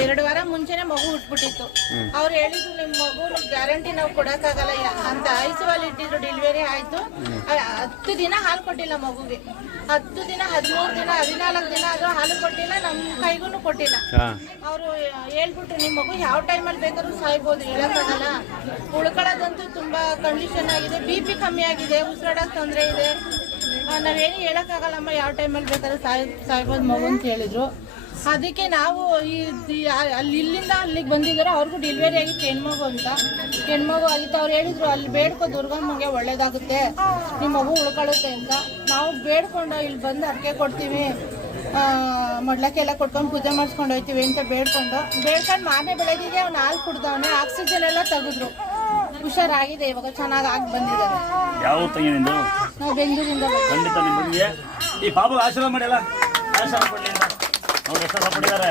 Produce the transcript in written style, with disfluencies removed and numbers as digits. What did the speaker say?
2 ವಾರ ಮುಂಚೆನೆ ಮಗು ಹುಟ್ಬಿಟ್ಟಿತ್ತು. ಅವ್ರು ಹೇಳಿದ್ರು ನಿಮ್ ಮಗು ಗ್ಯಾರಂಟಿ ನಾವು ಕೊಡಕ್ಕಾಗಲ್ಲ ಅಂತ. ಐಸಿಯುಲಿ ಇಟ್ಟಿದ್ರು. ಡೆಲಿವರಿ ಆಯ್ತು. 10 ದಿನ ಹಾಲು ಕೊಟ್ಟಿಲ್ಲ ಮಗುಗೆ. 10 ದಿನ 13 ದಿನ 14 ದಿನ ಆದ್ರೂ ಹಾಲು ಕೊಟ್ಟಿಲ್ಲ, ನಮ್ ಕೈಗೂ ಕೊಟ್ಟಿಲ್ಲ. ಅವ್ರು ಹೇಳ್ಬಿಟ್ರು ನಿಮ್ ಮಗು ಯಾವ ಟೈಮಲ್ಲಿ ಬೇಕಾದ್ರೂ ಸಾಯ್ಬೋದು, ಹೇಳಕ್ಕಾಗಲ್ಲ. ಉಳ್ಕೊಳ್ಳೋದಂತೂ ತುಂಬಾ ಕಂಡೀಷನ್ ಆಗಿದೆ. BP ಕಮ್ಮಿ ಆಗಿದೆ, ಉಸಿರಾಡಕ್ ತೊಂದರೆ ಇದೆ, ನಾವೇನು ಹೇಳಕ್ಕಾಗಲ್ಲಮ್ಮ, ಯಾವ ಟೈಮಲ್ಲಿ ಬೇಕಾದ್ರೂ ಸಾಯ್ಬೋದು ಮಗು ಅಂತ ಹೇಳಿದ್ರು. ಅದಕ್ಕೆ ನಾವು ಇಲ್ಲಿಂದ ಅಲ್ಲಿಗೆ ಬಂದಿದ್ದಾರೆ. ಅವ್ರಿಗೂ ಡೆಲಿವರಿ ಆಗಿತ್ತು ಹೆಣ್ಮಗು ಅಂತ. ಹೆಣ್ಮಗು ಆಗಿತ್ತು. ಅವ್ರು ಹೇಳಿದ್ರು ಅಲ್ಲಿ ಬೇಡ್ಕೊ ದುರ್ಗಮ್ಮಗೆ ಒಳ್ಳೇದಾಗುತ್ತೆ, ನಿಮ್ಮ ಮಗು ಉಳ್ಕೊಳ್ಳುತ್ತೆ ಅಂತ. ನಾವು ಬೇಡ್ಕೊಂಡು ಇಲ್ಲಿ ಬಂದು ಅರ್ಕೆ ಕೊಡ್ತೀವಿ, ಮೊಡ್ಲಕ್ಕೆಲ್ಲ ಕೊಟ್ಕೊಂಡು ಪೂಜೆ ಮಾಡಿಸ್ಕೊಂಡು ಹೋಗ್ತೀವಿ ಅಂತ ಬೇಡ್ಕೊಂಡು ಮಾರನೇ ಬೆಳಗ್ಗೆ ಅವ್ನು ಹಾಲು ಕುಡ್ದವನೆ. ಆಕ್ಸಿಜನ್ ಎಲ್ಲ ತೆಗೆದ್ರು. ಹುಷಾರಾಗಿದೆ, ಇವಾಗ ಚೆನ್ನಾಗಿ ಆಗಿ ಬಂದಿದ್ದಾರೆ. ಯಾವ ತಂಗಿನಿಂದ? ನಾವು ಬೆಂಗಳೂರಿಂದ. ಖಂಡಿತ ನೀವು ಬಂದಿದೆ. ಈ ಪಾಪ ಆಶೀರ್ವಾದ ಮಾಡಿ ಅಲ್ಲ, ಆಶೀರ್ವಾದ ಕೊಡಲಿ ಅಂತ ಅವ್ರು ಎಷ್ಟು ಪಡಿದ್ದಾರೆ.